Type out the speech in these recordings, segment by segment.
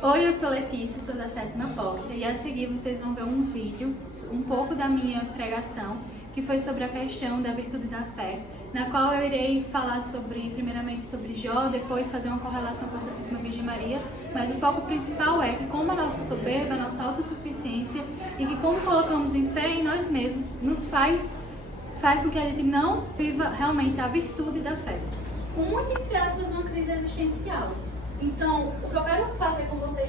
Oi, eu sou Letícia, sou da Sétima Porta e a seguir vocês vão ver um vídeo, um pouco da minha pregação, que foi sobre a questão da virtude da fé, na qual eu irei falar primeiramente sobre Jó, depois fazer uma correlação com a Santíssima Virgem Maria, mas o foco principal é que como a nossa soberba, a nossa autossuficiência e que como colocamos em fé em nós mesmos, nos faz com que a gente não viva realmente a virtude da fé. Com muito, entre aspas, uma crise existencial. Então, o que eu quero fazer com vocês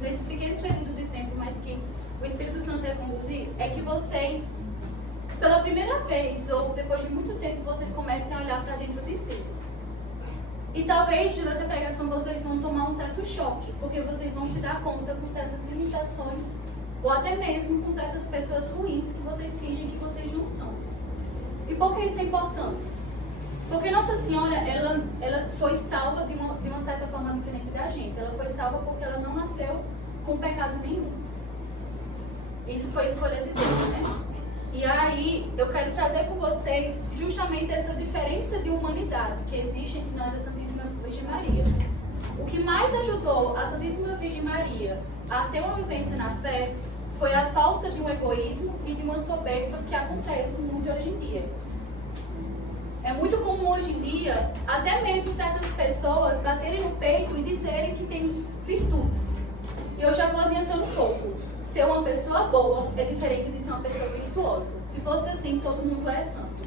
nesse pequeno período de tempo, mas que o Espírito Santo vai conduzir, é que vocês, pela primeira vez, ou depois de muito tempo, vocês comecem a olhar para dentro de si. E talvez, durante a pregação, vocês vão tomar um certo choque, porque vocês vão se dar conta com certas limitações, ou até mesmo com certas pessoas ruins que vocês fingem que vocês não são. E por que isso é importante? Porque Nossa Senhora, ela foi salva de uma certa forma diferente da gente. Ela foi salva porque ela não nasceu com pecado nenhum. Isso foi escolha de Deus, né? E aí, eu quero trazer com vocês justamente essa diferença de humanidade que existe entre nós e a Santíssima Virgem Maria. O que mais ajudou a Santíssima Virgem Maria a ter uma vivência na fé foi a falta de um egoísmo e de uma soberba que acontece muito hoje em dia. É muito comum hoje em dia, até mesmo certas pessoas baterem no peito e dizerem que têm virtudes. E eu já vou adiantando um pouco. Ser uma pessoa boa é diferente de ser uma pessoa virtuosa. Se fosse assim, todo mundo é santo.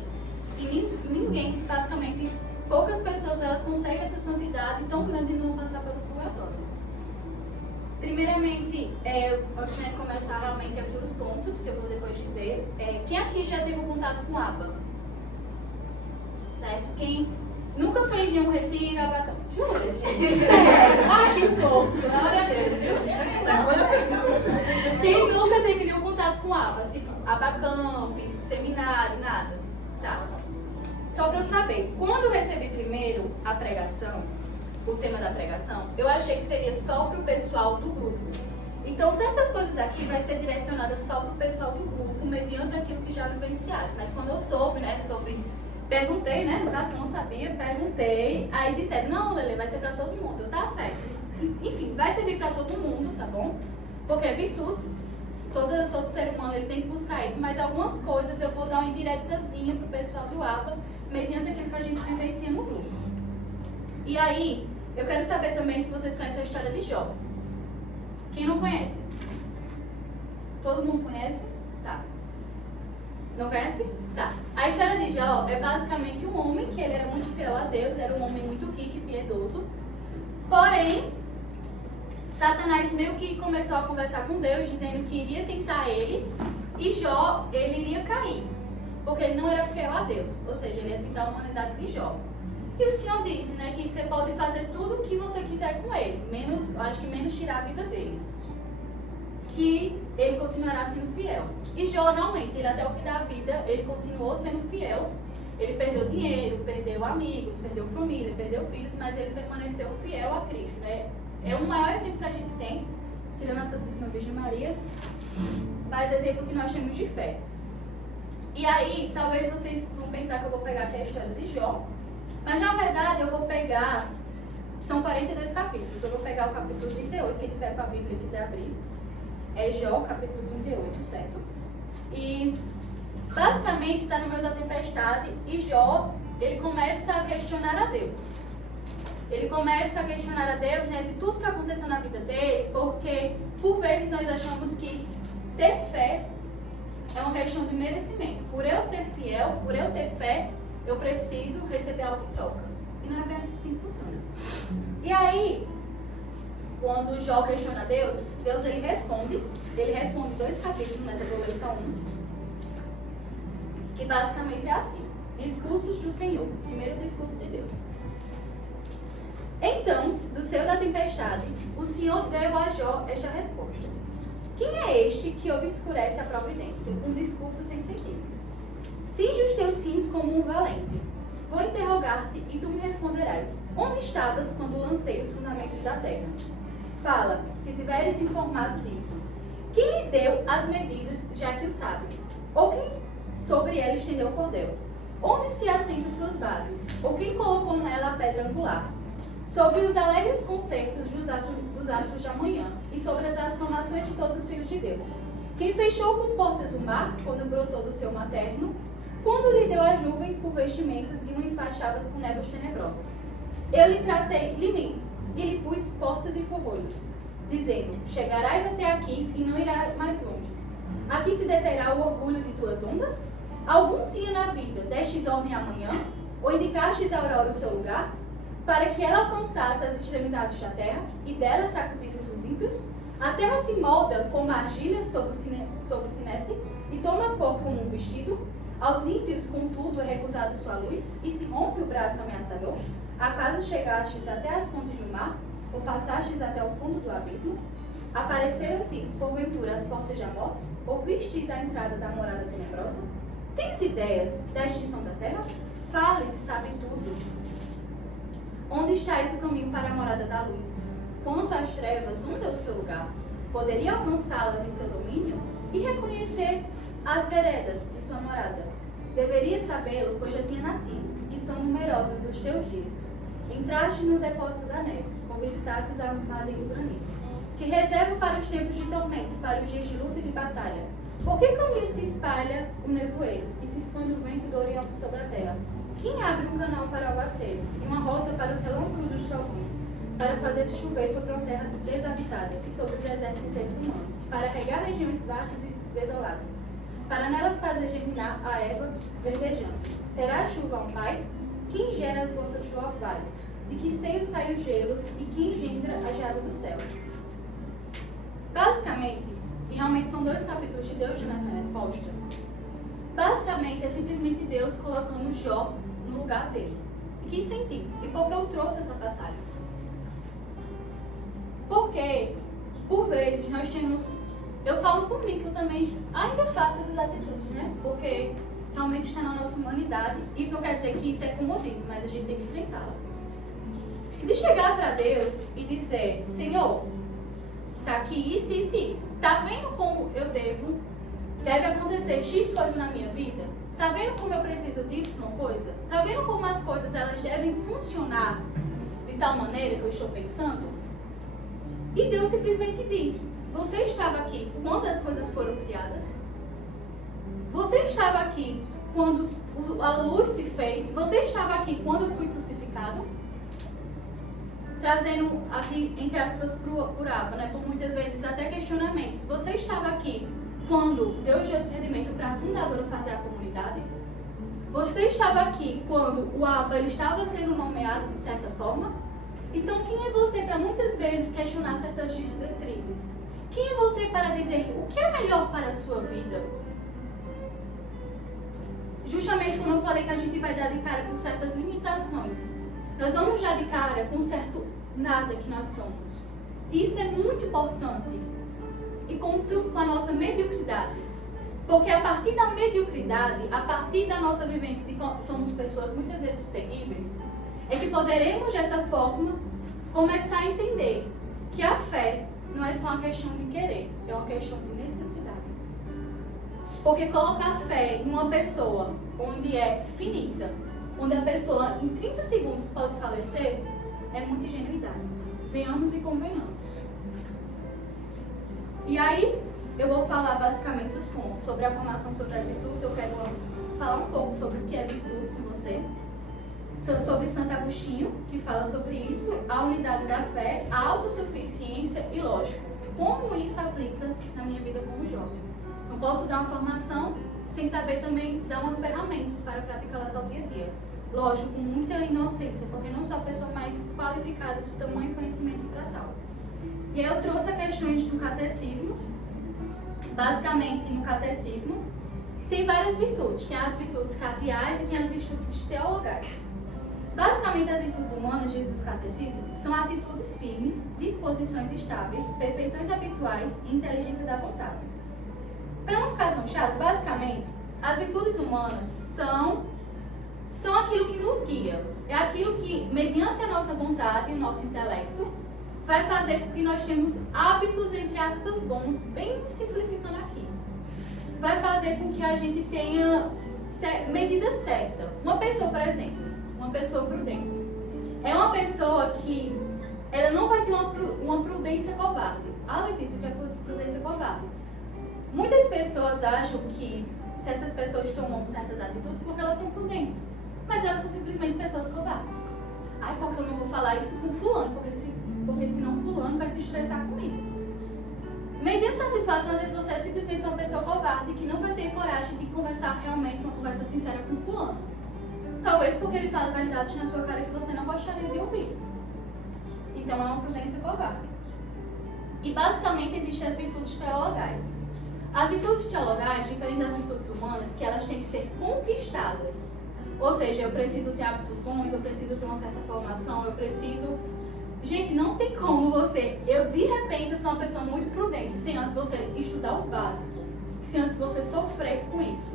E ninguém, basicamente, poucas pessoas, elas conseguem essa santidade tão grande de não passar pelo purgatório. Primeiramente, antes de começar realmente aqui os pontos, que eu vou depois dizer, quem aqui já teve um contato com Abba? Certo? Quem nunca fez nenhum retiro, Abacamp? Jura, gente? Ai, que fofo! Glória a Deus, viu? Quem nunca teve nenhum contato com Abacamp, seminário, nada? Tá. Só para eu saber, quando eu recebi primeiro a pregação, o tema da pregação, eu achei que seria só para o pessoal do grupo. Então, certas coisas aqui vai ser direcionadas só para o pessoal do grupo, mediante aquilo que já vivenciaram. Mas quando eu soube, perguntei, né? No caso que eu não sabia, perguntei. Aí disseram, não, Lele, vai ser pra todo mundo. Tá certo. Enfim, vai servir pra todo mundo, tá bom? Porque virtudes, todo ser humano ele tem que buscar isso. Mas algumas coisas eu vou dar uma indiretazinha pro pessoal do ABA, mediante aquilo que a gente vivencia no grupo. E aí, eu quero saber também se vocês conhecem a história de Jó. Quem não conhece? Todo mundo conhece? Tá. Não conhece? Tá. A história de Jó é basicamente um homem que ele era muito fiel a Deus, era um homem muito rico e piedoso. Porém, Satanás meio que começou a conversar com Deus, dizendo que iria tentar ele, e Jó, ele iria cair, porque ele não era fiel a Deus, ou seja, ele ia tentar a humanidade de Jó. E o Senhor disse, né, que você pode fazer tudo o que você quiser com ele, acho que menos tirar a vida dele, que ele continuará sendo fiel. E Jó, realmente, ele até o fim da vida, ele continuou sendo fiel. Ele perdeu dinheiro, perdeu amigos, perdeu família, perdeu filhos, mas ele permaneceu fiel a Cristo, né? É o maior exemplo que a gente tem, tirando a Santíssima Virgem Maria, mas exemplo que nós temos de fé. E aí, talvez vocês vão pensar que eu vou pegar aqui a história de Jó, mas na verdade eu vou pegar, são 42 capítulos, eu vou pegar o capítulo 38, quem tiver com a Bíblia e quiser abrir. É Jó, capítulo 38, certo? E basicamente está no meio da tempestade e Jó, ele começa a questionar a Deus. Ele começa a questionar a Deus, né, de tudo que aconteceu na vida dele, porque por vezes nós achamos que ter fé é uma questão de merecimento. Por eu ser fiel, por eu ter fé, eu preciso receber algo em troca. E não é bem assim que funciona. E aí, quando Jó questiona Deus, ele responde 2 capítulos, mas eu vou ler só um, que basicamente é assim: discursos do Senhor, primeiro discurso de Deus. Então, do seio da tempestade, o Senhor deu a Jó esta resposta: quem é este que obscurece a providência? Um discurso sem sentidos. Cinge os teus fins como um valente. Vou interrogar-te e tu me responderás. Onde estavas quando lancei os fundamentos da terra? Fala, se tiveres informado disso. Quem lhe deu as medidas, já que o sabes? Ou quem sobre ela estendeu o cordel? Onde se assentam suas bases? Ou quem colocou nela a pedra angular? Sobre os alegres conceitos dos dos astros de amanhã e sobre as exclamações de todos os filhos de Deus. Quem fechou com portas o mar, quando brotou do seu materno, quando lhe deu as nuvens por vestimentos e o enfaixava com névoas tenebrosas. Eu lhe tracei limites e lhe pus portas e forrolhos, dizendo, chegarás até aqui e não irás mais longe. Aqui se deterá o orgulho de tuas ondas? Algum dia na vida destes ordem amanhã, ou indicastes a aurora o seu lugar, para que ela alcançasse as extremidades da terra e dela sacudisses os ímpios? A terra se molda como argila sobre o sinete e toma cor como um vestido. Aos ímpios, contudo, é recusada sua luz e se rompe o braço ameaçador. Acaso chegastes até as fontes do mar, ou passastes até o fundo do abismo? Apareceram-te, porventura, as portas da morte? Ou vistes a entrada da morada tenebrosa? Tens ideias da extinção da terra? Fale, se sabe tudo. Onde estáis o caminho para a morada da luz? Quanto às trevas, onde é o seu lugar? Poderia alcançá-las em seu domínio e reconhecer as veredas de sua morada? Deveria sabê-lo, pois já tinha nascido, e são numerosos os teus dias. Entraste no depósito da neve, ou visitastes o armazém do granizo, que reservo para os tempos de tormento, para os dias de luta e de batalha. Por que caminho se espalha o nevoeiro e se expande o vento do oriente sobre a terra? Quem abre um canal para o aguaceiro e uma rota para os relâmpagos dos trovões, para fazer chover sobre uma terra desabitada e sobre os desertos e seres humanos, para regar regiões vastas e desoladas, para nelas fazer germinar a erva verdejante? Terá chuva um pai? Quem gera as gotas do orvalho? De que seio sai o gelo e que engendra a geada do céu? Basicamente, e realmente são 2 capítulos de Deus nessa resposta, basicamente é simplesmente Deus colocando Jó no lugar dele. Em que sentido? E por que eu trouxe essa passagem? Porque, por vezes, nós temos... Eu falo por mim que eu também ainda faço essas atitudes, né? Porque realmente está na nossa humanidade. Isso não quer dizer que isso é comodismo, mas a gente tem que enfrentá-la. De chegar para Deus e dizer, Senhor, tá aqui isso, isso e isso. Tá vendo como eu deve acontecer X coisa na minha vida? Tá vendo como eu preciso de Y coisa? Tá vendo como as coisas elas devem funcionar de tal maneira que eu estou pensando? E Deus simplesmente diz, você estava aqui quando as coisas foram criadas? Você estava aqui quando a luz se fez? Você estava aqui quando eu fui crucificado? Trazendo aqui, entre aspas, por aba, né? Por muitas vezes até questionamentos. Você estava aqui quando Deus deu discernimento para a fundadora fazer a comunidade? Você estava aqui quando o Abba ele estava sendo nomeado de certa forma? Então, quem é você para muitas vezes questionar certas diretrizes? Quem é você para dizer o que é melhor para a sua vida? Justamente quando eu falei que a gente vai dar de cara com certas limitações. Nós vamos dar de cara com certo nada que nós somos. Isso é muito importante. E com a nossa mediocridade. Porque a partir da mediocridade, a partir da nossa vivência de que somos pessoas muitas vezes terríveis, é que poderemos dessa forma começar a entender que a fé não é só uma questão de querer, é uma questão de necessidade. Porque colocar fé em uma pessoa onde é finita, onde a pessoa em 30 segundos pode falecer, é muita ingenuidade. Venhamos e convenhamos. E aí, eu vou falar basicamente os pontos sobre a formação sobre as virtudes. Eu quero falar um pouco sobre o que é virtudes com você. Sobre Santo Agostinho, que fala sobre isso, a unidade da fé, a autossuficiência e, lógico, como isso aplica na minha vida como jovem. Não posso dar uma formação sem saber também dar umas ferramentas para praticá-las ao dia a dia. Lógico, com muita inocência, porque não sou a pessoa mais qualificada de tamanho conhecimento para tal. E aí eu trouxe as questões do catecismo. Basicamente, no catecismo, tem várias virtudes. Tem as virtudes cardeais e tem as virtudes teologais. Basicamente, as virtudes humanas, diz os catecismos, são atitudes firmes, disposições estáveis, perfeições habituais e inteligência da vontade. Para não ficar tão chato, basicamente, as virtudes humanas são aquilo que nos guia. É aquilo que, mediante a nossa vontade e o nosso intelecto, vai fazer com que nós tenhamos hábitos, entre aspas, bons, bem simplificando aqui. Vai fazer com que a gente tenha medida certa. Uma pessoa, por exemplo, uma pessoa prudente, é uma pessoa que ela não vai ter uma prudência covarde. Ah, Letícia, o que é prudência covarde? Muitas pessoas acham que certas pessoas tomam certas atitudes porque elas são prudentes, mas elas são simplesmente pessoas covardes. Ai, porque eu não vou falar isso com fulano, porque senão fulano vai se estressar comigo. Mediante da situação, às vezes você é simplesmente uma pessoa covarde que não vai ter coragem de conversar realmente uma conversa sincera com fulano. Talvez porque ele fala verdades na sua cara que você não gostaria de ouvir. Então é uma prudência covarde. E basicamente existem as virtudes teologais. As virtudes teologais, diferente das virtudes humanas, que elas têm que ser conquistadas. Ou seja, eu preciso ter hábitos bons, eu preciso ter uma certa formação, eu preciso... Gente, não tem como você... Eu, de repente, eu sou uma pessoa muito prudente, sem antes você estudar o básico, sem antes você sofrer com isso.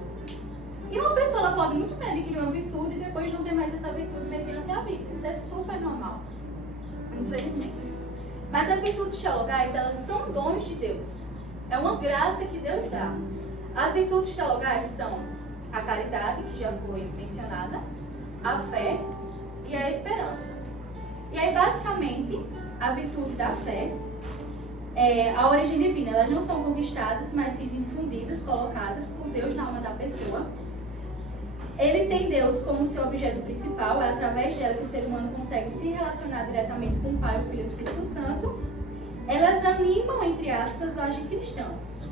E uma pessoa ela pode muito bem adquirir uma virtude e depois não ter mais essa virtude metendo até a Bíblia. Isso é super normal, infelizmente. Mas as virtudes teologais, elas são dons de Deus. É uma graça que Deus dá. As virtudes teologais são a caridade, que já foi mencionada, a fé e a esperança. E aí, basicamente, a virtude da fé, a origem divina, elas não são conquistadas, mas sim infundidas, colocadas por Deus na alma da pessoa. Ele tem Deus como seu objeto principal, é através dela que o ser humano consegue se relacionar diretamente com o Pai, o Filho e o Espírito Santo. Elas animam, entre aspas, o agir cristão.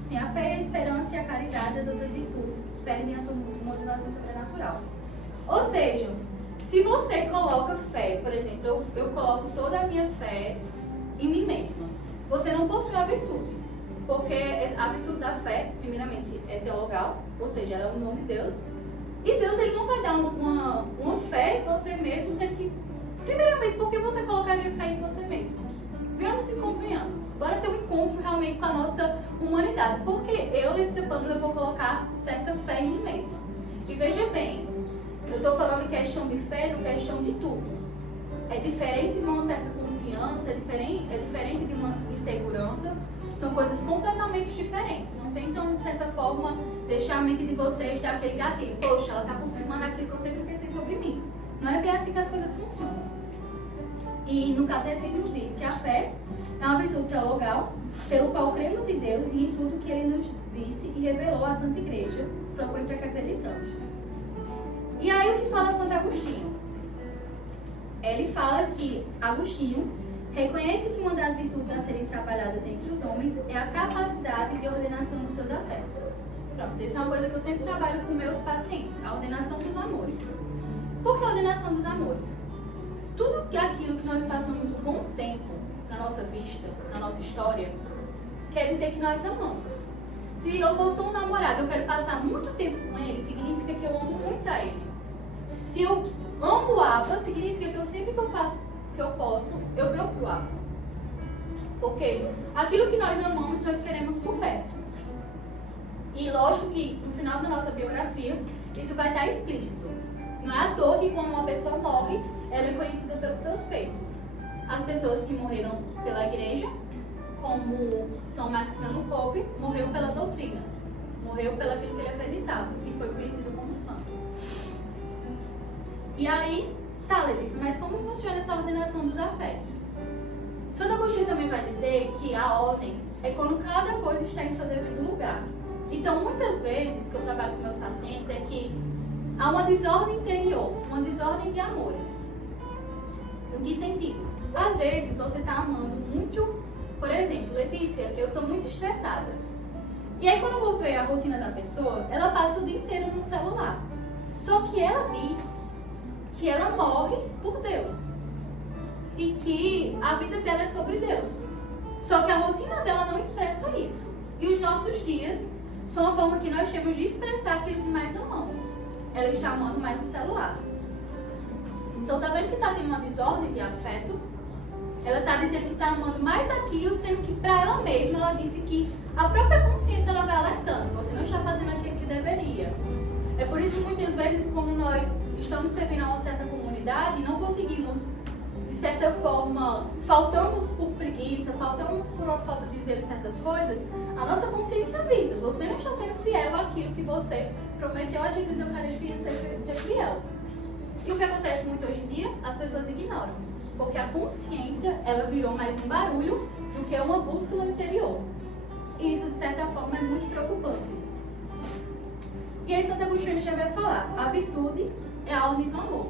Sem a fé, a esperança e a caridade, as outras virtudes perdem a sua motivação sobrenatural. Ou seja, se você coloca fé, por exemplo, eu coloco toda a minha fé em mim mesma, você não possui a virtude. Porque a virtude da fé, primeiramente, é teologal, ou seja, ela é um dom de Deus. E Deus ele não vai dar uma fé em você mesmo, sendo que, primeiramente, porque você colocaria fé em você mesmo? Venhamos e convenhamos. Bora ter um encontro realmente com a nossa humanidade. Porque eu, Letícia Pâmela, eu vou colocar certa fé em mim mesma. E veja bem, eu estou falando questão de fé, não questão de tudo. É diferente de uma certa confiança, é diferente de uma insegurança. São coisas completamente diferentes. Não tentam, de certa forma, deixar a mente de vocês dar aquele gatilho. Poxa, ela está confirmando aquilo que eu sempre pensei sobre mim. Não é bem assim que as coisas funcionam. E no Catecismo diz que a fé é uma virtude teologal, pelo qual cremos em Deus e em tudo que Ele nos disse e revelou à Santa Igreja, propõe para que acreditamos. E aí o que fala Santo Agostinho? Ele fala que Agostinho reconhece que uma das virtudes a serem trabalhadas entre os homens é a capacidade de ordenação dos seus afetos. Pronto, isso é uma coisa que eu sempre trabalho com meus pacientes, a ordenação dos amores. Por que a ordenação dos amores? Tudo aquilo que nós passamos um bom tempo na nossa vista, na nossa história, quer dizer que nós amamos. Se eu possuo um namorado e eu quero passar muito tempo com ele, significa que eu amo muito a ele. Se eu amo o Abba, significa que eu sempre que eu faço o que eu posso, eu venho pro Abba. Porque aquilo que nós amamos, nós queremos por perto. E lógico que no final da nossa biografia, isso vai estar explícito. Não é à toa que quando uma pessoa morre, ela é conhecida pelos seus feitos. As pessoas que morreram pela igreja, como São Maximiliano Kolbe, morreu pela doutrina. Morreu pelo aquilo que ele acreditava e foi conhecido como santo. E aí, tá, Letícia, mas como funciona essa ordenação dos afetos? Santo Agostinho também vai dizer que a ordem é quando cada coisa está em seu devido lugar. Então, muitas vezes, que eu trabalho com meus pacientes, é que há uma desordem interior, uma desordem de amores. Em que sentido? Às vezes, você está amando muito... Por exemplo, Letícia, eu estou muito estressada. E aí, quando eu vou ver a rotina da pessoa, ela passa o dia inteiro no celular. Só que ela diz que ela morre por Deus. E que a vida dela é sobre Deus. Só que a rotina dela não expressa isso. E os nossos dias são a forma que nós temos de expressar aquilo que mais amamos. Ela está amando mais o celular. Então, tá vendo que está tendo uma desordem de afeto? Ela está dizendo que está amando mais aquilo, sendo que para ela mesma, ela disse que a própria consciência ela vai alertando. Você não está fazendo aquilo que deveria. É por isso que muitas vezes, quando nós estamos servindo a uma certa comunidade, não conseguimos, de certa forma, faltamos por preguiça, faltamos por falta de dizer certas coisas, a nossa consciência avisa. Você não está sendo fiel àquilo que você prometeu a Jesus Eucaristia ser fiel. E o que acontece muito hoje em dia? As pessoas ignoram. Porque a consciência, ela virou mais um barulho do que uma bússola interior. E isso, de certa forma, é muito preocupante. E aí Santo Agostinho já vai falar, a virtude é a ordem do amor.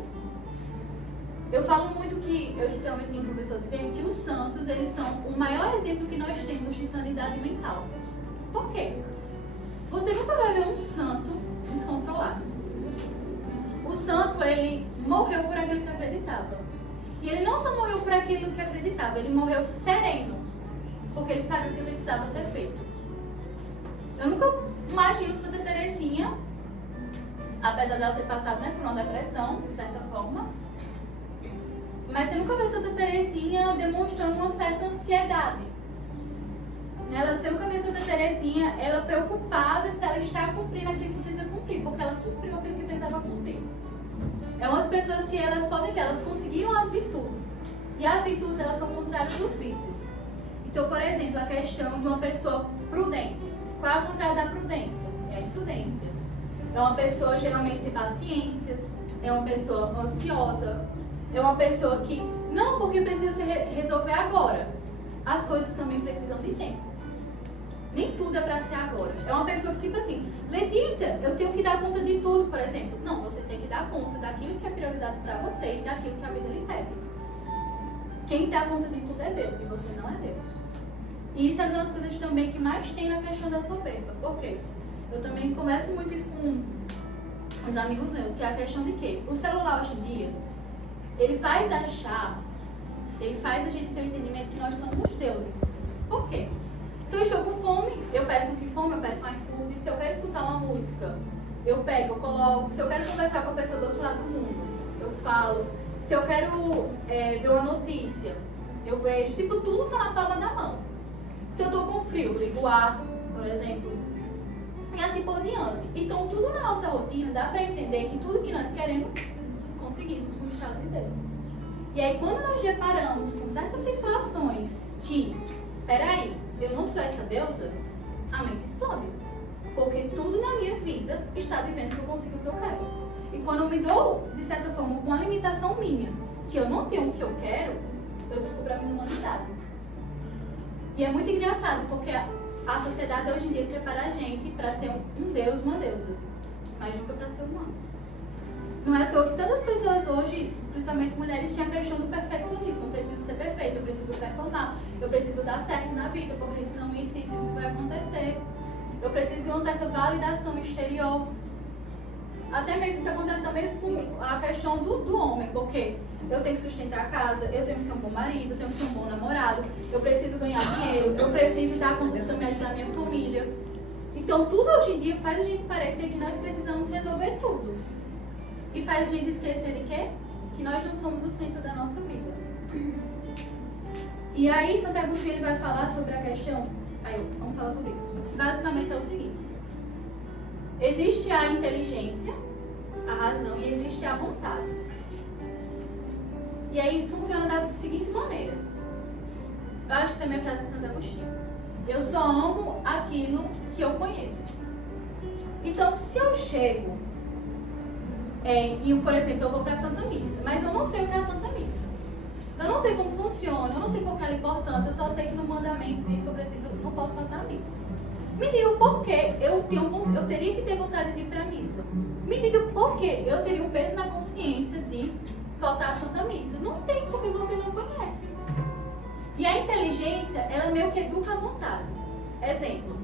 Eu falo muito que, eu escutei mesmo um professor dizendo que os santos, eles são o maior exemplo que nós temos de sanidade mental. Por quê? Você nunca vai ver um santo descontrolado. O santo, ele morreu por aquilo que acreditava. E ele não só morreu por aquilo que acreditava, ele morreu sereno, porque ele sabia o que precisava ser feito. Eu nunca imagino Santa Teresinha, apesar dela ter passado, né, por uma depressão, de certa forma, mas você nunca vê Santa Teresinha demonstrando uma certa ansiedade. Você nunca vê Santa Teresinha, ela preocupada se ela está cumprindo aquilo que precisa cumprir, porque ela cumpriu aquilo que precisava cumprir. É umas pessoas que elas podem ver, elas conseguiram as virtudes. E as virtudes, elas são contrárias dos vícios. Então, por exemplo, a questão de uma pessoa prudente. Qual é o contrário da prudência? É a imprudência. É uma pessoa geralmente sem paciência, é uma pessoa ansiosa, é uma pessoa que, não porque precisa se resolver agora, as coisas também precisam de tempo. Nem tudo é pra ser agora. É uma pessoa que, tipo assim, Letícia, eu tenho que dar conta de tudo, por exemplo. Não, você tem que dar conta daquilo que é prioridade pra você e daquilo que a vida lhe pede. Quem dá conta de tudo é Deus e você não é Deus. E isso é uma das coisas também que mais tem na questão da soberba. Por quê? Eu também converso muito isso com os amigos meus, que é a questão de quê? O celular hoje em dia, ele faz a gente ter o entendimento que nós somos deuses. Por quê? Se eu estou com fome, eu peço um iFood, eu peço um iFood. Se eu quero escutar uma música, eu pego, eu coloco. Se eu quero conversar com a pessoa do outro lado do mundo, eu falo. Se eu quero ver uma notícia, eu vejo. Tipo, tudo está na palma da mão. Se eu estou com frio, ligo o ar, por exemplo. E assim por diante. Então, tudo na nossa rotina dá para entender que tudo que nós queremos, conseguimos com o estado de Deus. E aí, quando nós deparamos com certas situações que, peraí, eu não sou essa deusa, a mente explode. Porque tudo na minha vida está dizendo que eu consigo o que eu quero. E quando eu me dou, de certa forma, com uma limitação minha, que eu não tenho o que eu quero, eu descubro a minha humanidade. E é muito engraçado, porque a sociedade hoje em dia prepara a gente para ser um deus, uma deusa, mas nunca para ser humano. Não é à toa que tantas pessoas hoje, principalmente mulheres, têm a questão do perfeccionismo. Eu preciso ser perfeita, eu preciso performar, eu preciso dar certo na vida, porque senão isso vai acontecer. Eu preciso de uma certa validação exterior. Até mesmo isso acontece também com a questão do homem, porque eu tenho que sustentar a casa, eu tenho que ser um bom marido, eu tenho que ser um bom namorado, eu preciso ganhar dinheiro, eu preciso dar conta de também ajudar a minha família. Então tudo hoje em dia faz a gente parecer que nós precisamos resolver tudo. E faz a gente esquecer de quê? Que nós não somos o centro da nossa vida. E aí Santo Agostinho ele vai falar sobre a questão, vamos falar sobre isso, que basicamente é o seguinte. Existe a inteligência, a razão, e existe a vontade. E aí funciona da seguinte maneira. Eu acho que também é a frase de Santo Agostinho. Eu só amo aquilo que eu conheço. Então, se eu chego e, por exemplo, eu vou para a Santa Missa, mas eu não sei o que é a Santa Missa. Eu não sei como funciona, eu não sei qual que é a importância, eu só sei que no mandamento diz que eu não posso faltar a missa. Me diga por que eu teria que ter vontade de ir para a missa. Me diga por que eu teria um peso na consciência de faltar a Santa Missa. Não tem, porque você não conhece. E a inteligência, ela meio que educa a vontade. Exemplo.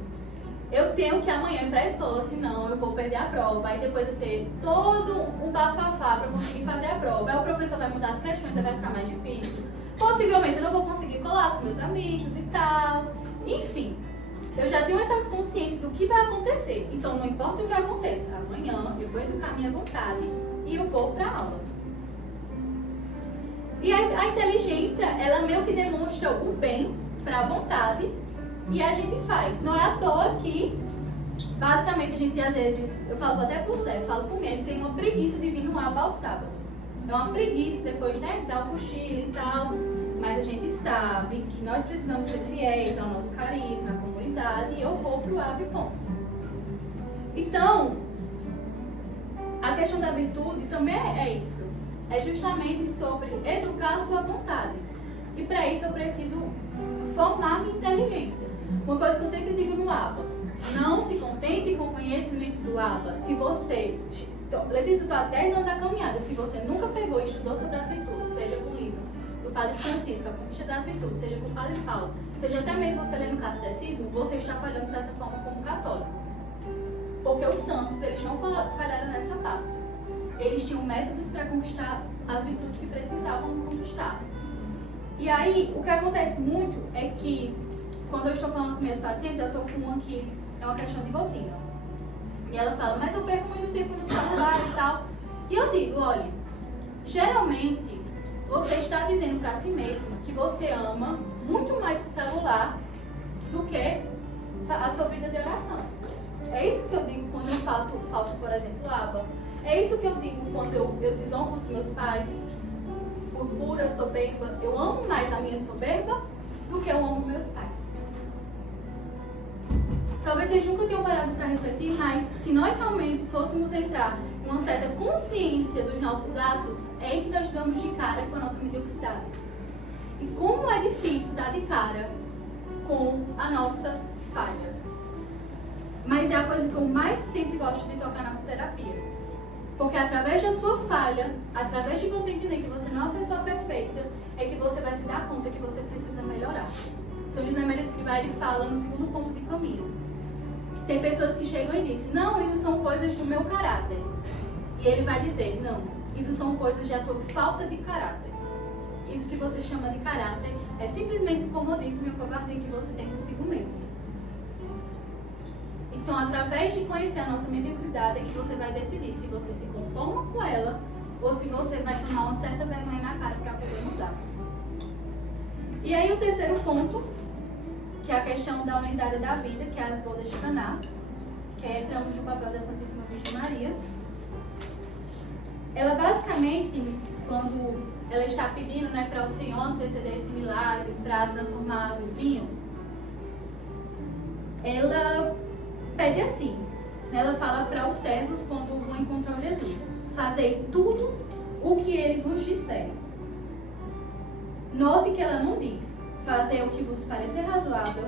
Eu tenho que amanhã ir para a escola, senão eu vou perder a prova. Aí depois vai ser todo um bafafá para conseguir fazer a prova. Aí o professor vai mudar as questões, aí vai ficar mais difícil. Possivelmente eu não vou conseguir colar com meus amigos e tal. Enfim, eu já tenho essa consciência do que vai acontecer. Então não importa o que aconteça, amanhã eu vou educar a minha vontade e eu vou para a aula. E a inteligência, ela meio que demonstra o bem para a vontade. E a gente faz. Não é à toa que, basicamente, a gente às vezes, eu falo até pro Zé, eu falo por mim, a gente tem uma preguiça de vir no ABA ao sábado. É uma preguiça depois, né, dar o cochilo e tal. Mas a gente sabe que nós precisamos ser fiéis ao nosso carisma, à comunidade, e eu vou pro ABA e ponto. Então, a questão da virtude também é isso. é justamente sobre educar a sua vontade. E para isso eu preciso formar minha inteligência. Uma coisa que eu sempre digo no ABA: não se contente com o conhecimento do ABA. Se você, Letícia, estou há 10 anos da caminhada, se você nunca pegou e estudou sobre as virtudes, seja com o livro do Padre Francisco, A Conquista das Virtudes, seja com o Padre Paulo, seja até mesmo você lendo o Catecismo, você está falhando de certa forma como católico. Porque os santos, eles não falharam nessa parte. Eles tinham métodos para conquistar as virtudes que precisavam conquistar. E aí, o que acontece muito é que, quando eu estou falando com minhas pacientes, eu estou com uma que é uma questão de rotina. E ela fala: mas eu perco muito tempo no celular e tal. E eu digo: olha, geralmente você está dizendo para si mesma que você ama muito mais o celular do que a sua vida de oração. É isso que eu digo quando eu falto, por exemplo, ABA. É isso que eu digo quando eu desonro os meus pais por pura soberba. Eu amo mais a minha soberba do que eu amo meus pais. Talvez vocês nunca tenham parado para refletir, mas se nós realmente fôssemos entrar em uma certa consciência dos nossos atos, é aí que nós damos de cara com a nossa mediocridade. E como é difícil dar de cara com a nossa falha. Mas é a coisa que eu mais sempre gosto de tocar na terapia. Porque através da sua falha, através de você entender que você não é uma pessoa perfeita, é que você vai se dar conta que você precisa melhorar. São José Maria Escrivá, ele fala no segundo ponto de caminho. Tem pessoas que chegam e dizem: não, isso são coisas do meu caráter. E ele vai dizer: não, isso são coisas da tua falta de caráter. Isso que você chama de caráter é simplesmente o comodismo e o covardia que você tem consigo mesmo. Então, através de conhecer a nossa mediocridade, é que você vai decidir se você se conforma com ela ou se você vai tomar uma certa vergonha na cara para poder mudar. E aí, o terceiro ponto, que é a questão da unidade da vida, que é as bodas de Caná, que é entramos no papel da Santíssima Virgem Maria. Ela basicamente, quando ela está pedindo, né, para o Senhor anteceder esse milagre, para transformar água em vinho, ela pede assim, né? Ela fala para os servos quando vão encontrar Jesus: fazei tudo o que ele vos disser. Note que ela não diz: fazei o que vos parecer razoável,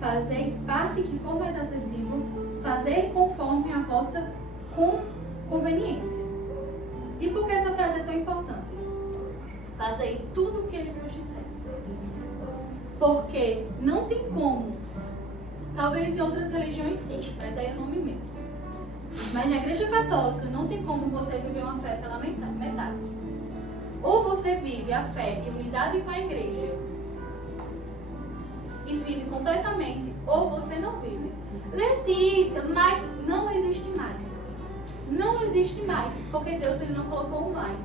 fazei parte que for mais acessível, fazei conforme a vossa conveniência. E por que essa frase é tão importante? Fazei tudo o que ele vos disser. Porque não tem como. Talvez em outras religiões sim, mas aí eu não me meto. Mas na Igreja Católica não tem como você viver uma fé pela metade. Ou você vive a fé em unidade com a Igreja e vive completamente, ou você não vive. Letícia, mas não existe mais. Não existe mais, porque Deus ele não colocou o mais.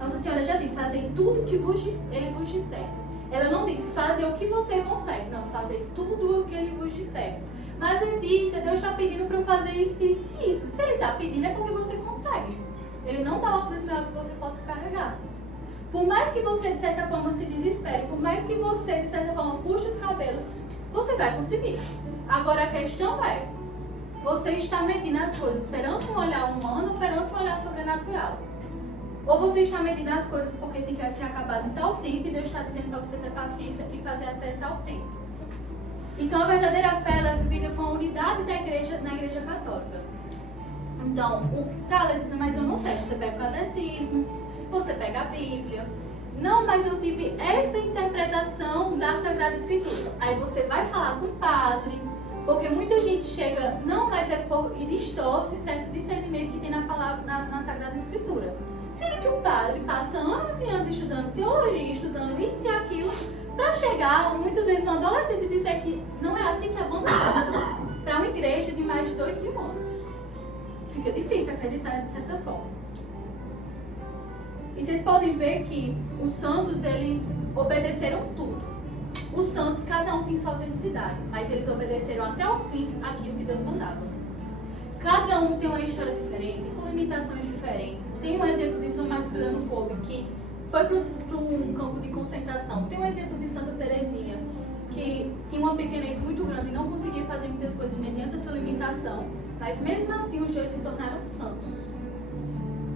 Nossa Senhora já disse: fazei tudo o que ele vos disser. Ela não disse: fazer o que você consegue. Não, fazer tudo o que ele vos disser. Mas Letícia, Deus está pedindo para eu fazer isso, isso e isso. Se ele está pedindo é porque você consegue. Ele não dá uma cruz para que você possa carregar. Por mais que você, de certa forma, se desespere, por mais que você, de certa forma, puxe os cabelos, você vai conseguir. Agora a questão é: você está medindo as coisas perante um olhar humano ou perante um olhar sobrenatural? Ou você está medindo as coisas porque tem que ser acabado em tal tempo e Deus está dizendo para você ter paciência e fazer até tal tempo? Então, a verdadeira fé ela é vivida com a unidade da igreja na Igreja Católica. Então, tá, Letícia, mas eu não sei. Você pega o catecismo, você pega a Bíblia. Não, mas eu tive essa interpretação da Sagrada Escritura. Aí você vai falar com o padre, porque muita gente chega, não, mas é por, e distorce certo discernimento que tem na palavra, na Sagrada Escritura. Sendo que o padre passa anos e anos estudando teologia, estudando isso e aquilo, para chegar, muitas vezes, um adolescente e dizer que não é assim que é bom para uma igreja de mais de 2000 anos. Fica difícil acreditar de certa forma. E vocês podem ver que os santos, eles obedeceram tudo. Os santos, cada um tem sua autenticidade, mas eles obedeceram até o fim aquilo que Deus mandava. Cada um tem uma história diferente, com limitações diferentes. Tem um exemplo de São Maximiliano Kolbe, que foi para um campo de concentração. Tem um exemplo de Santa Teresinha, que tinha uma pequenez muito grande e não conseguia fazer muitas coisas mediante essa limitação. Mas mesmo assim, os dois se tornaram santos.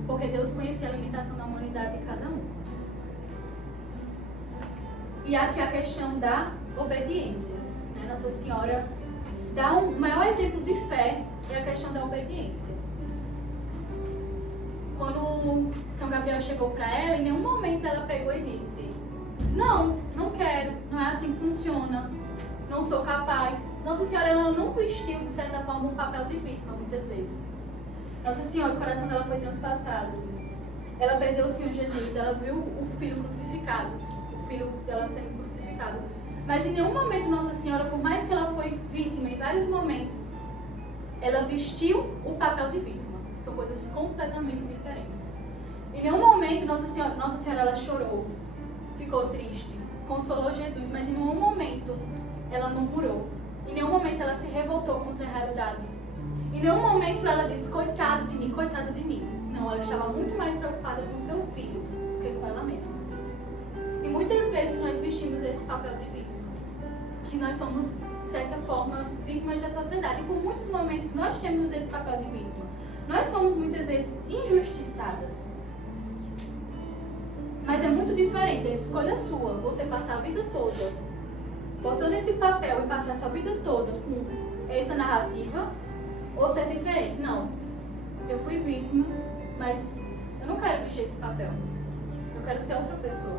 Porque Deus conhecia a limitação da humanidade de cada um. E aqui a questão da obediência. Né? Nossa Senhora dá um maior exemplo de fé, é a questão da obediência. Quando São Gabriel chegou para ela, em nenhum momento ela pegou e disse: não, não quero, não é assim que funciona, não sou capaz. Nossa Senhora, ela não vestiu, de certa forma, um papel de vítima, muitas vezes. Nossa Senhora, o coração dela foi transpassado. Ela perdeu o Senhor Jesus, ela viu o Filho crucificado, o Filho dela sendo crucificado. Mas em nenhum momento Nossa Senhora, por mais que ela foi vítima em vários momentos, ela vestiu o papel de vítima. São coisas completamente diferentes. Em nenhum momento Nossa Senhora ela chorou, ficou triste, consolou Jesus, mas em nenhum momento ela murmurou. Em nenhum momento ela se revoltou contra a realidade. Em nenhum momento ela disse: coitado de mim, coitada de mim. Não, ela estava muito mais preocupada com seu filho do que com ela mesma. E muitas vezes nós vestimos esse papel de vítima, que nós somos, de certa forma, vítimas da sociedade. E por muitos momentos nós temos esse papel de vítima. Nós somos muitas vezes injustiçadas. Mas é muito diferente, é escolha sua. Você passar a vida toda botando esse papel e passar a sua vida toda com essa narrativa, ou ser diferente. Não, eu fui vítima, mas eu não quero vestir esse papel. Eu quero ser outra pessoa.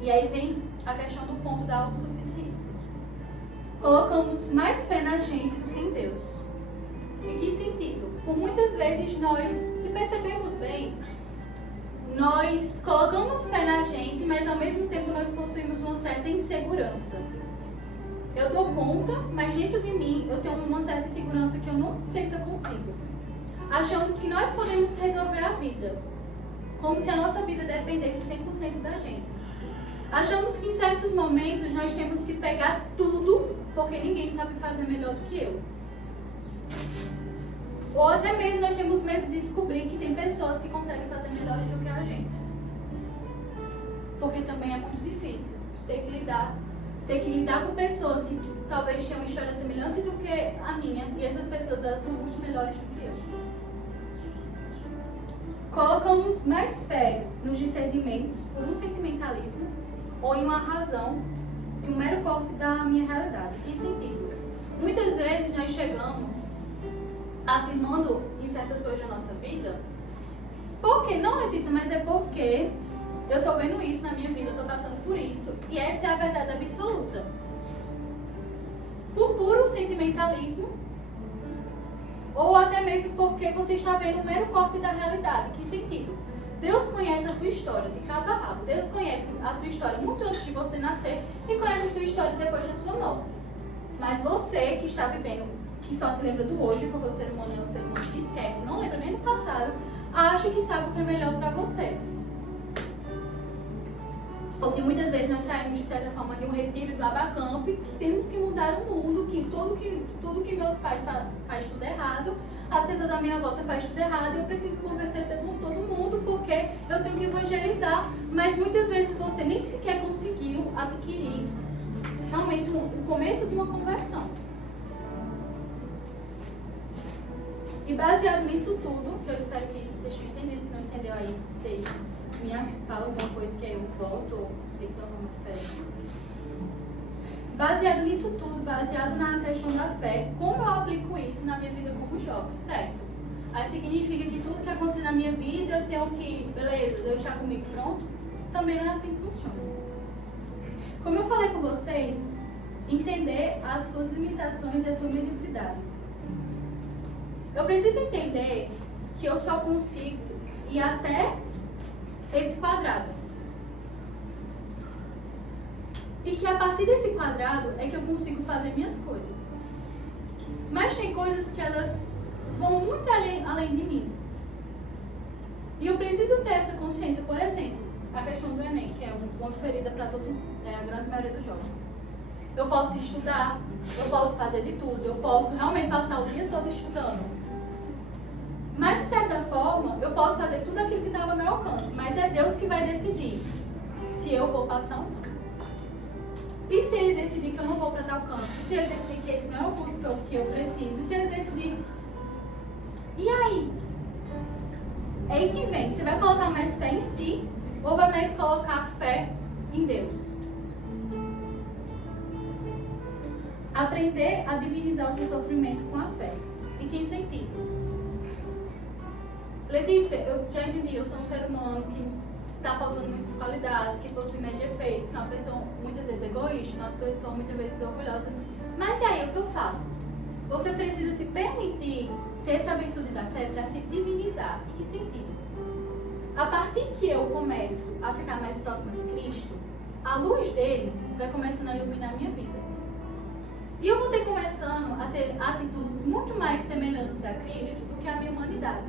E aí vem a questão do ponto da autossuficiência. Colocamos mais fé na gente do que em Deus. Em que sentido? Por muitas vezes nós, se percebemos bem, nós colocamos fé na gente, mas ao mesmo tempo nós possuímos uma certa insegurança. Eu dou conta, mas dentro de mim eu tenho uma certa insegurança que eu não sei se eu consigo. Achamos que nós podemos resolver a vida, como se a nossa vida dependesse 100% da gente. Achamos que em certos momentos nós temos que pegar tudo, porque ninguém sabe fazer melhor do que eu. Ou até mesmo nós temos medo de descobrir que tem pessoas que conseguem fazer melhor do que a gente. Porque também é muito difícil ter que lidar com pessoas que talvez tenham uma história semelhante do que a minha, e essas pessoas elas são muito melhores do que eu. Colocamos mais fé nos discernimentos por um sentimentalismo ou em uma razão de um mero corte da minha realidade. Em que sentido? Muitas vezes nós chegamos afirmando em certas coisas da nossa vida. Por quê? Não, Letícia, mas é porque eu estou vendo isso na minha vida, eu estou passando por isso. E essa é a verdade absoluta. Por puro sentimentalismo, ou até mesmo porque você está vendo um mero corte da realidade. Que sentido? Deus conhece a sua história de cabo a rabo. Deus conhece a sua história muito antes de você nascer e conhece a sua história depois da sua morte. Mas você que está vivendo, que só se lembra do hoje, porque o ser humano é um ser humano que esquece, não lembra nem do passado, acha que sabe o que é melhor para você. Ou que muitas vezes nós saímos de certa forma de um retiro do Abacamp, que temos que mudar o mundo, que tudo que meus pais faz tudo errado, as pessoas à minha volta faz tudo errado, eu preciso converter todo mundo porque eu tenho que evangelizar, mas muitas vezes você nem sequer conseguiu adquirir realmente o começo de uma conversão. E baseado nisso tudo, que eu espero que vocês tenham entendido, se não entendeu aí, vocês me falam alguma coisa que aí eu volto ou explico de uma forma diferente. Baseado nisso tudo, baseado na questão da fé, como eu aplico isso na minha vida como jovem, certo? Aí significa que tudo que acontecer na minha vida eu tenho que, beleza, Deus está comigo pronto? Também não é assim que funciona. Como eu falei com vocês, entender as suas limitações e a sua mediocridade. Eu preciso entender que eu só consigo ir até esse quadrado. E que a partir desse quadrado é que eu consigo fazer minhas coisas. Mas tem coisas que elas vão muito além de mim. E eu preciso ter essa consciência. Por exemplo, a questão do Enem, que é uma ferida para a grande maioria dos jovens. Eu posso estudar, eu posso fazer de tudo, eu posso realmente passar o dia todo estudando. Mas, de certa forma, eu posso fazer tudo aquilo que está ao meu alcance. Mas é Deus que vai decidir se eu vou passar ou não. E se Ele decidir que eu não vou para tal campo? E se Ele decidir que esse não é o curso que eu preciso? E se Ele decidir... E aí? É aí que vem. Você vai colocar mais fé em si ou vai mais colocar fé em Deus? Aprender a divinizar o seu sofrimento com a fé. Em que sentido? Letícia, eu já entendi, eu sou um ser humano que está faltando muitas qualidades, que possui média de efeitos, que é uma pessoa muitas vezes egoísta, uma pessoa muitas vezes orgulhosa. Mas e aí, o que eu faço? Você precisa se permitir ter essa virtude da fé para se divinizar. Em que sentido? A partir que eu começo a ficar mais próxima de Cristo, a luz dele vai começando a iluminar a minha vida. E eu vou ter começando a ter atitudes muito mais semelhantes a Cristo do que a minha humanidade.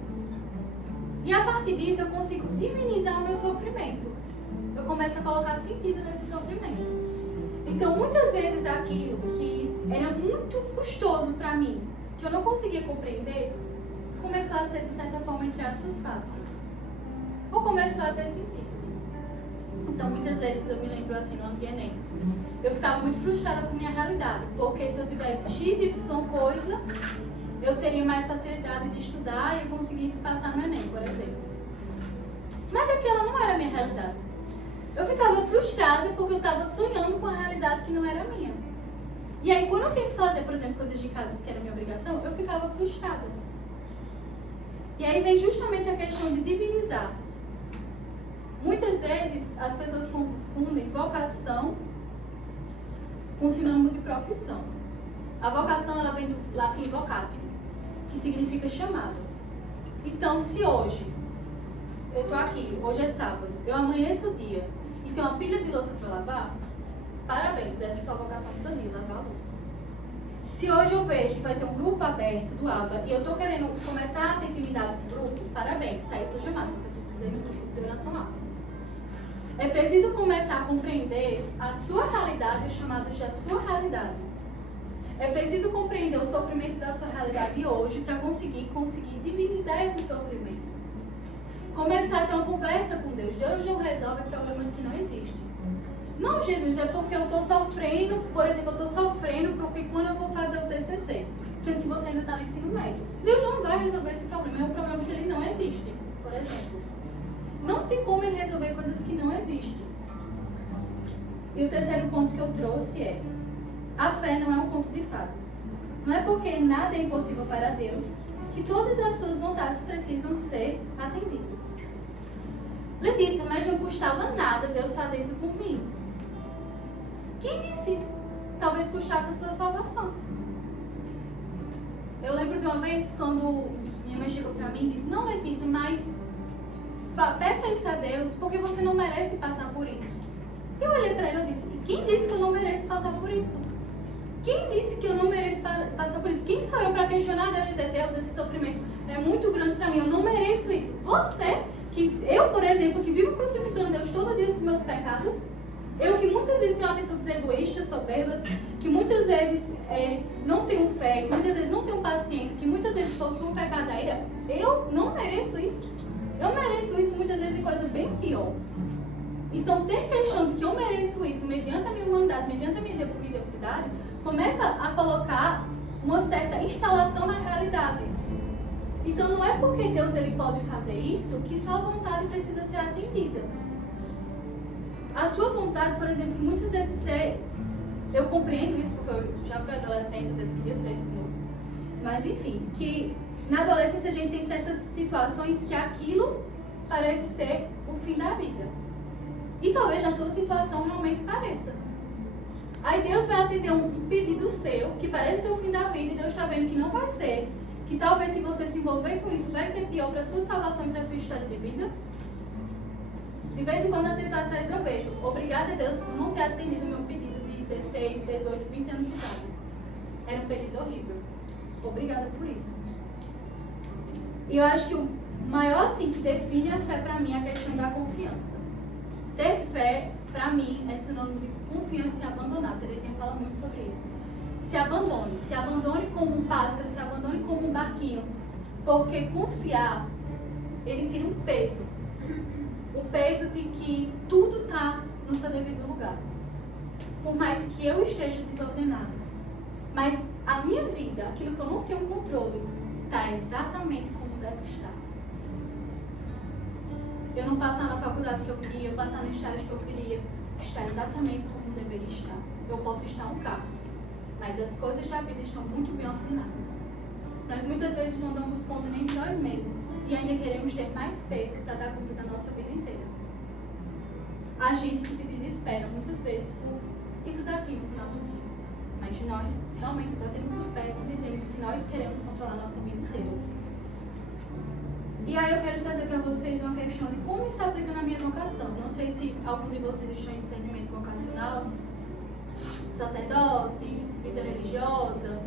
E a partir disso eu consigo divinizar o meu sofrimento. Eu começo a colocar sentido nesse sofrimento. Então muitas vezes aquilo que era muito custoso para mim, que eu não conseguia compreender, começou a ser de certa forma, entre aspas, fácil. Ou começou a ter sentido. Então muitas vezes eu me lembro assim no ano de Enem. Eu ficava muito frustrada com minha realidade, porque se eu tivesse X, Y coisa, eu teria mais facilidade de estudar e conseguisse passar no Enem, por exemplo. Mas aquela não era a minha realidade. Eu ficava frustrada porque eu estava sonhando com a realidade que não era minha. E aí, quando eu tinha que fazer, por exemplo, coisas de casa que era minha obrigação, eu ficava frustrada. E aí vem justamente a questão de divinizar. Muitas vezes, as pessoas confundem vocação com sinônimo de profissão. A vocação, ela vem do latim vocatio, que significa chamado. Então, se hoje eu estou aqui, hoje é sábado, eu amanheço o dia e tenho uma pilha de louça para lavar, parabéns, essa é a sua vocação do seu dia, lavar a louça. Se hoje eu vejo que vai ter um grupo aberto do ABA e eu estou querendo começar a ter intimidade com grupos, parabéns, está aí o seu chamado, você precisa ir no grupo de oração ABA. É preciso começar a compreender a sua realidade e os chamados da sua realidade. É preciso compreender o sofrimento da sua realidade hoje para conseguir divinizar esse sofrimento. Começar a ter uma conversa com Deus. Deus não resolve problemas que não existem. Não, Jesus, é porque eu estou sofrendo, por exemplo, eu estou sofrendo porque quando eu vou fazer o TCC, sendo que você ainda está no ensino médio. Deus não vai resolver esse problema, é um problema que ele não existe, por exemplo. Não tem como ele resolver coisas que não existem. E o terceiro ponto que eu trouxe é: a fé não é um conto de fadas. Não é porque nada é impossível para Deus que todas as suas vontades precisam ser atendidas. Letícia, mas não custava nada Deus fazer isso por mim. Quem disse? Talvez custasse a sua salvação. Eu lembro de uma vez quando minha mãe chegou para mim e disse: não, Letícia, mas peça isso a Deus porque você não merece passar por isso. Eu olhei para ele e disse: quem disse que eu não mereço passar por isso? Quem disse que eu não mereço passar por isso? Quem sou eu para questionar Deus e dizer: Deus, esse sofrimento é muito grande para mim, eu não mereço isso. Você, eu, por exemplo, que vivo crucificando Deus todo dia por meus pecados, eu que muitas vezes tenho atitudes egoístas, soberbas, que muitas vezes não tenho fé, que muitas vezes não tenho paciência, que muitas vezes possuo um pecado da ira, eu não mereço isso. Eu mereço isso muitas vezes em coisa bem pior. Então, ter questão de que eu mereço isso mediante a minha humanidade, mediante a minha mediocridade, começa a colocar uma certa instalação na realidade. Então, não é porque Deus ele pode fazer isso que sua vontade precisa ser atendida. A sua vontade, por exemplo, que muitas vezes eu compreendo isso porque eu já fui adolescente, às vezes podia ser de novo. Mas, enfim, que na adolescência a gente tem certas situações que aquilo parece ser o fim da vida. E talvez na sua situação realmente pareça. Aí Deus vai atender um pedido seu, que parece ser o fim da vida, e Deus está vendo que não vai ser. Que talvez se você se envolver com isso, vai ser pior para a sua salvação e para a sua história de vida. De vez em quando nas redes sociais eu vejo: obrigada a Deus por não ter atendido o meu pedido de 16, 18, 20 anos de idade. Era um pedido horrível. Obrigada por isso. E eu acho que o maior assim que define a fé para mim é a questão da confiança. Ter fé, para mim, é sinônimo de confiança e abandonar. A Terezinha fala muito sobre isso. Se abandone como um pássaro, se abandone como um barquinho. Porque confiar, ele tira um peso. O peso de que tudo está no seu devido lugar. Por mais que eu esteja desordenada. Mas a minha vida, aquilo que eu não tenho controle, está exatamente como deve estar. eu não passar na faculdade que eu queria, passar no estágio que eu queria, estar exatamente como deveria estar. Eu posso estar um carro, mas as coisas da vida estão muito bem ordenadas. Nós muitas vezes não damos conta nem de nós mesmos e ainda queremos ter mais peso para dar conta da nossa vida inteira. Há gente que se desespera muitas vezes por isso daqui no final do dia, mas nós realmente batemos o pé e dizemos que nós queremos controlar a nossa vida inteira. E aí eu quero trazer para vocês uma questão de como isso aplica na minha vocação. Não sei se algum de vocês estão em discernimento vocacional, sacerdote, vida religiosa,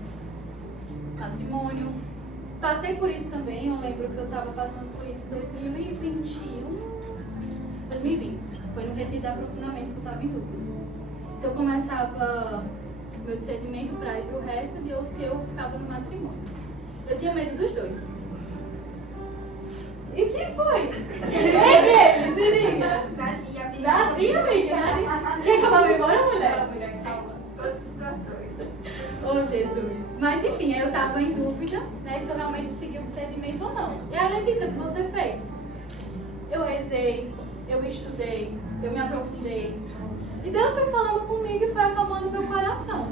matrimônio. Passei por isso também, eu lembro que eu estava passando por isso em 2020. Foi no retiro de aprofundamento que eu estava em dúvida. Se eu começava meu discernimento para ir para o resto ou se eu ficava no matrimônio. Eu tinha medo dos dois. E que foi? Ei, se liga. Nadinha, amiga. Quer que eu vá embora, mulher? Não, mulher, calma. Todas as situações. Oh, Jesus. Mas enfim, aí eu estava em dúvida, né, se eu realmente segui o discernimento ou não. E aí, Letícia, o que você fez? Eu rezei, eu estudei, eu me aprofundei. E Deus foi falando comigo e foi acalmando meu coração.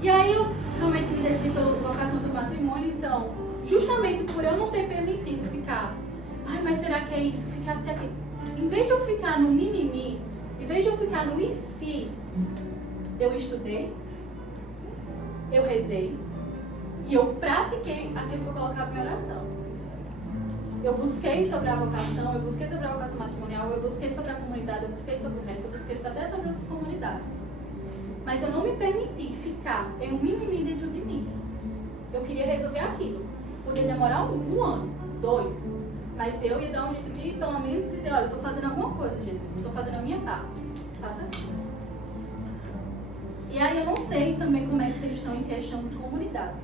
E aí eu realmente me decidi pela vocação do matrimônio, então, justamente por eu não ter permitido ficar, ai, mas será que é isso? Ficar assim aqui. Em vez de eu ficar no mimimi, em vez de eu ficar no e se, eu estudei, eu rezei e eu pratiquei aquilo que eu colocava em oração. Eu busquei sobre a vocação, eu busquei sobre a vocação matrimonial, eu busquei sobre a comunidade, eu busquei sobre o resto, eu busquei até sobre outras comunidades. Mas eu não me permiti ficar em um mimimi dentro de mim. Eu queria resolver aquilo. Podia demorar um ano, 2, mas eu ia dar um jeito de, pelo menos, dizer, olha, eu estou fazendo alguma coisa, Jesus, eu estou fazendo a minha parte. Faça assim. E aí eu não sei também como é que vocês estão em questão de comunidade.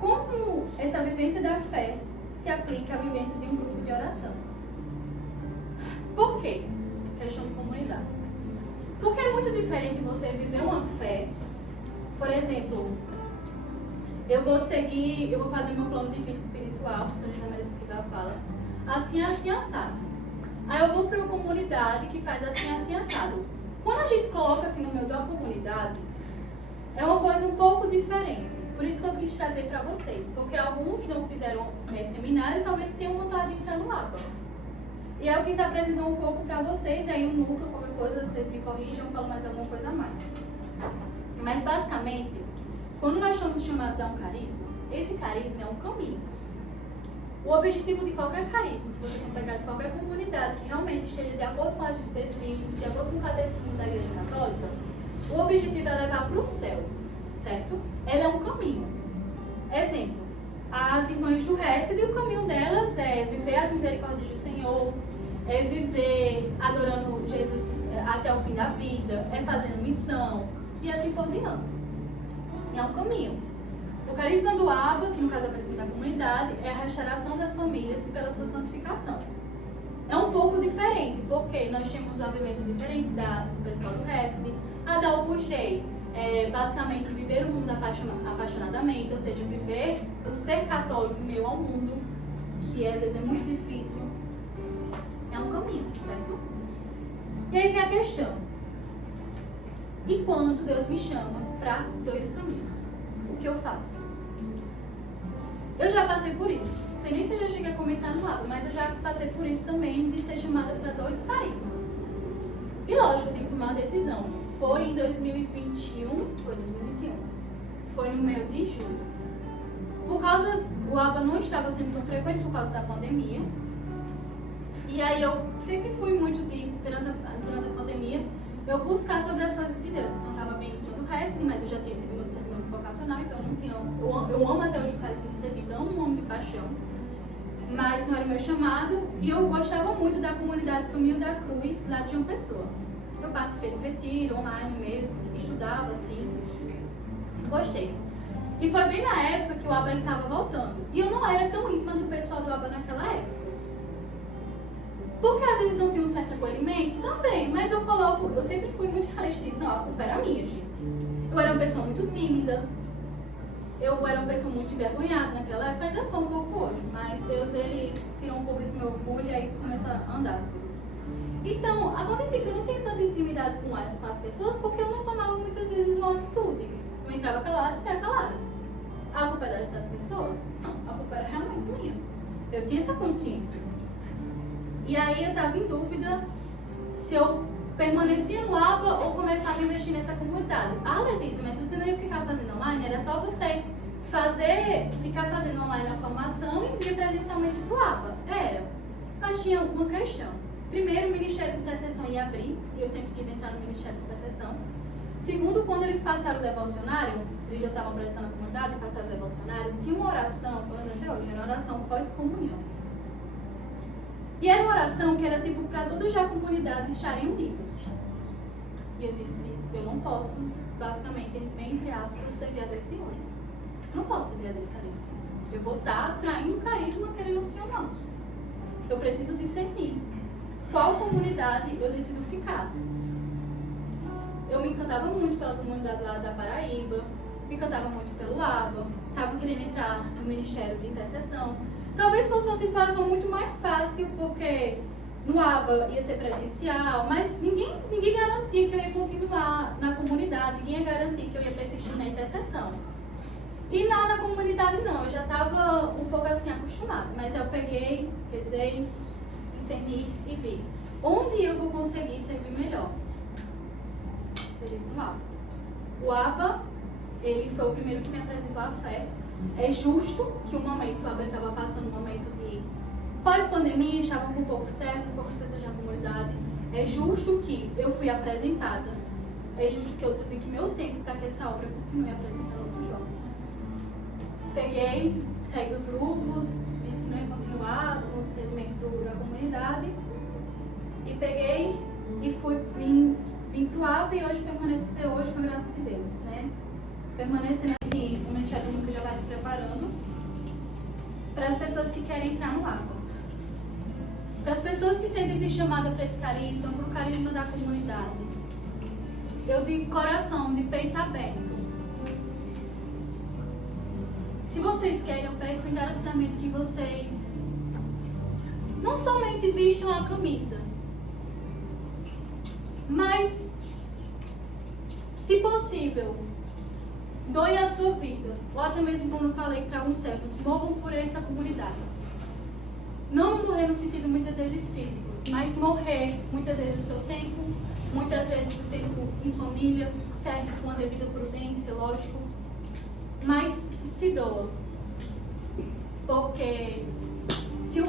Como essa vivência da fé se aplica à vivência de um grupo de oração? Por quê? Questão de comunidade. Porque é muito diferente você viver uma fé. Por exemplo, eu vou fazer meu plano de vida espiritual, que a Sra. Maria Esquiva fala, assim, assim, assado. Aí eu vou para uma comunidade que faz assim, assim, assado. Quando a gente coloca assim no meio da comunidade, é uma coisa um pouco diferente. Por isso que eu quis trazer para vocês. Porque alguns não fizeram seminário e talvez tenham vontade de entrar no ABA. E aí eu quis apresentar um pouco para vocês, aí um núcleo, qualquer coisa, vocês me corrijam, eu falo mais alguma coisa a mais. Mas basicamente, quando nós somos chamados a um carisma, esse carisma é um caminho. O objetivo de qualquer carisma, que você for pegar de qualquer comunidade que realmente esteja de acordo com as diretrizes, de acordo com o catecismo da Igreja Católica, o objetivo é levar para o céu, certo? Ela é um caminho. Exemplo, as irmãs do Récide, o caminho delas é viver as misericórdias do Senhor, é viver adorando Jesus até o fim da vida, é fazendo missão e assim por diante. É um caminho. O carisma do ABA, que no caso é o carisma da comunidade, é a restauração das famílias pela sua santificação. É um pouco diferente, porque nós temos uma vivência diferente do pessoal do Récide. A da Opus Dei é basicamente viver o mundo apaixonadamente, ou seja, viver o ser católico em meio ao mundo, que às vezes é muito difícil. É um caminho, certo? E aí vem a questão. E quando Deus me chama para 2 caminhos? O que eu faço? Eu já passei por isso. Não sei nem se eu já cheguei a comentar no lado, mas eu já passei por isso também de ser chamada para 2 carismas. E lógico, eu tenho que tomar uma decisão. Foi em 2021, foi no meio de julho. Por causa, o ABA não estava sendo tão frequente por causa da pandemia. E aí eu sempre fui muito durante a pandemia, eu buscar sobre as coisas de Deus. Eu não estava bem em todo o resto, mas eu já tinha tido meu discernimento vocacional, então eu não tinha. Eu amo até hoje o carisma de servir, então eu amo de paixão. Mas não era o meu chamado, e eu gostava muito da comunidade Caminho da Cruz, lá de João Pessoa. Eu participei do retiro, online mesmo, estudava assim. Gostei. E foi bem na época que o ABA estava voltando. E eu não era tão íntima do pessoal do ABA naquela época. Porque às vezes não tinha um certo acolhimento? Também, mas eu sempre fui muito realista disso. Não, a culpa era minha, gente. Eu era uma pessoa muito tímida. Eu era uma pessoa muito envergonhada naquela época, ainda sou um pouco hoje, mas Deus, ele tirou um pouco desse meu orgulho e aí começou a andar as coisas. Então, acontecia que eu não tinha tanta intimidade com as pessoas porque eu não tomava muitas vezes uma atitude. Eu entrava calada e saia calada. A culpa é das pessoas? Não, a culpa era realmente minha. Eu tinha essa consciência. E aí eu estava em dúvida se eu permanecia no ABA ou começava a investir nessa comunidade. Ah, Letícia, mas você não ia ficar fazendo online? Era só você ficar fazendo online a formação e vir presencialmente para o ABA. Era. Mas tinha uma questão. Primeiro, o Ministério de Intercessão ia abrir, e eu sempre quis entrar no Ministério de Intercessão. Segundo, quando eles passaram o devocionário, eles já estavam prestando a comunidade, passaram o devocionário, tinha uma oração, falando até hoje, era uma oração pós-comunhão. E era uma oração que era tipo para todos já a comunidade estarem unidos. E eu disse, eu não posso, basicamente, entre aspas, servir a dois senhores. Eu não posso servir a dois carismas. Eu vou estar atraindo um carisma querendo o senhor não. Eu preciso discernir qual comunidade eu decido ficar. Eu me encantava muito pela comunidade lá da Paraíba, me encantava muito pelo ABA, estava querendo entrar no Ministério de Intercessão. Talvez fosse uma situação muito mais fácil, porque no ABA ia ser presencial, mas ninguém garantia que eu ia continuar na comunidade, ninguém ia garantir que eu ia persistir na intercessão. E na comunidade não, eu já estava um pouco assim acostumada, mas eu peguei, rezei, discerni e vi. Onde eu vou conseguir servir melhor? Eu disse no ABA. O ABA, ele foi o primeiro que me apresentou a fé. É justo que o ABA estava passando um momento de pós-pandemia, estavam com poucos servos, poucas pessoas na comunidade. É justo que eu fui apresentada. É justo que eu dedique meu tempo para que essa obra continue apresentando outros jovens. Peguei, saí dos grupos, disse que não ia continuar no discernimento da comunidade. E peguei e vim para o ABA e hoje permaneço até hoje com a graça de Deus, né? Permanecendo aqui, o Ministério da Música já vai se preparando para as pessoas que querem entrar no ABA. Para as pessoas que sentem-se chamadas para esse carisma, para o carisma da comunidade. Eu de coração, de peito aberto. Se vocês querem, eu peço encarecidamente que vocês não somente vistam a camisa, mas, se possível, doem a sua vida, ou até mesmo como eu falei para alguns servos, morram por essa comunidade. Não morrer no sentido muitas vezes físicos, mas morrer muitas vezes do seu tempo, muitas vezes do tempo em família, certo, com a devida prudência, lógico, mas se doa. Porque se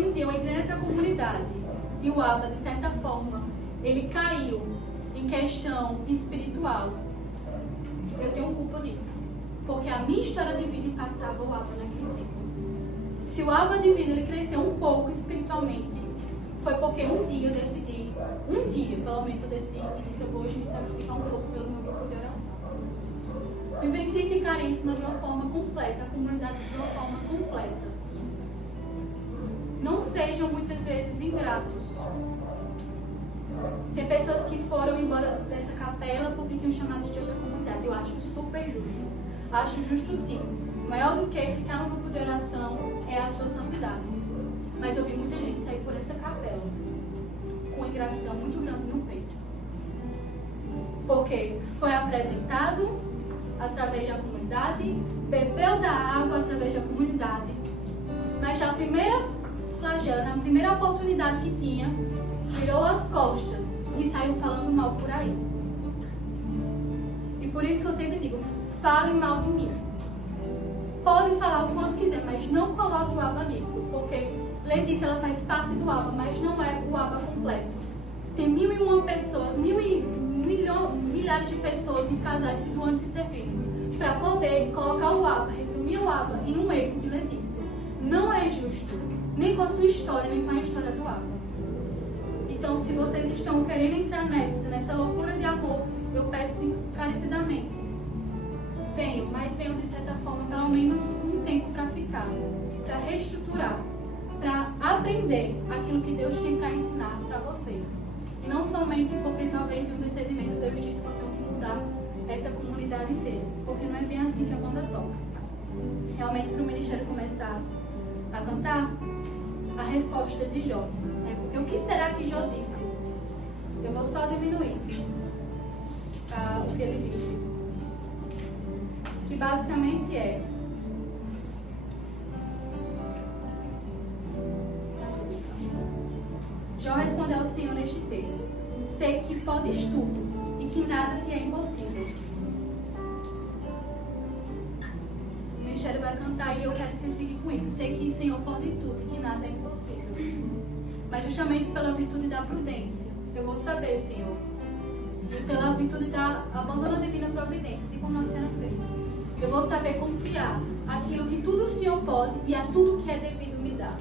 um dia eu entrei nessa comunidade e o ABA, de certa forma, ele caiu em questão espiritual, eu tenho culpa nisso. Porque a minha história de vida impactava o ABA naquele tempo. Se o ABA de vida ele cresceu um pouco espiritualmente, foi porque um dia eu decidi, pelo menos eu decidi, e disse, eu vou hoje me sacrificar um pouco pelo meu grupo de oração. Vivencie esse carisma de uma forma completa, a comunidade de uma forma completa. Não sejam muitas vezes ingratos. Tem pessoas que foram embora dessa capela porque tinham chamado de outra comunidade. Eu acho super justo. Acho justo sim. Maior do que ficar no grupo de oração é a sua santidade. Mas eu vi muita gente sair por essa capela com ingratidão muito grande no peito. Porque foi apresentado através da comunidade, bebeu da água através da comunidade, mas na primeira flagela, na primeira oportunidade que tinha, virou as costas e saiu falando mal por aí. E por isso que eu sempre digo, fale mal de mim. Podem falar o quanto quiser, mas não coloque o ABA nisso, porque Letícia ela faz parte do ABA, mas não é o ABA completo. Tem 1001 pessoas, milhares de pessoas nos casais se doando, se servindo, para poder colocar o ABA, resumir o ABA em um erro de Letícia. Não é justo, nem com a sua história, nem com a história do ABA. Então, se vocês estão querendo entrar nessa loucura de amor, eu peço encarecidamente, venham, mas venham de certa forma, pelo menos um tempo para ficar, para reestruturar, para aprender aquilo que Deus tem para ensinar para vocês. E não somente porque talvez um discernimento Deus disse que eu tenho que mudar essa comunidade inteira, porque não é bem assim. assim que a banda toca. Realmente, para o ministério começar a cantar, a resposta de Jó. Porque o que será que Jó disse? Eu vou só diminuir o que ele disse. Que basicamente é: Jó respondeu ao Senhor neste texto: sei que podes tudo e que nada te é impossível. O ministério vai cantar e eu quero que vocês fiquem com isso. Sei que o Senhor pode tudo e que nada é impossível. Mas justamente pela virtude da prudência, eu vou saber, Senhor. E pela virtude da abandono da divina providência, assim como Nossa Senhora fez, eu vou saber confiar aquilo que tudo o Senhor pode e a tudo que é devido me dar.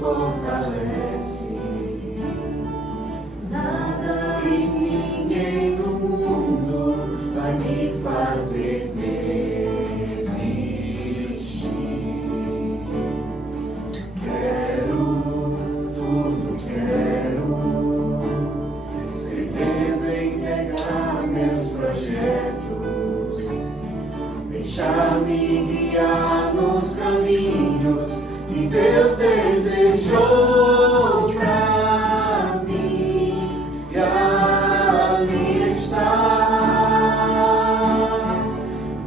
Fortalece, nada e ninguém no mundo vai me fazer desistir. Quero, tudo quero, recebendo entregar meus projetos, deixar-me guiar nos caminhos que Deus desejou pra mim, e ali está.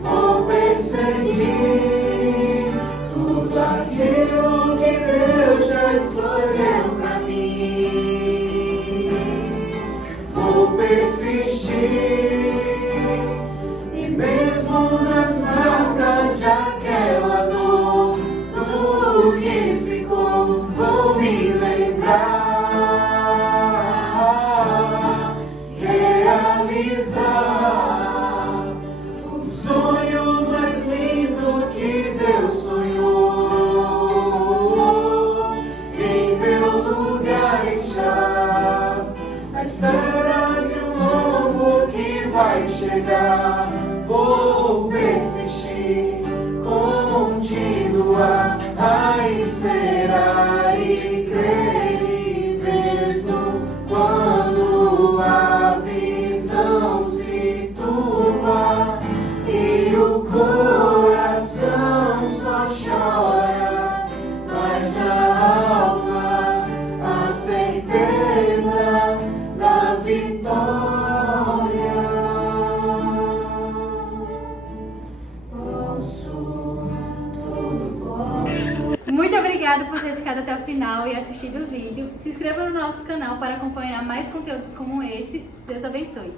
Vou perseguir tudo aquilo que Deus já escolheu pra mim. Vou persistir, e mesmo nas marcas daquela dor, o que ficou, vou me lembrar, realizar o sonho mais lindo que Deus sonhou. Em meu lugar está a espera de um novo que vai chegar. Vou persistir, continuar a esperar e crer, e mesmo quando a visão se turva e o coração só chora, mas na alma a certeza da vitória. Muito obrigada por ter ficado até o final e assistido o vídeo. Se inscreva no nosso canal para acompanhar mais conteúdos como esse. Deus abençoe.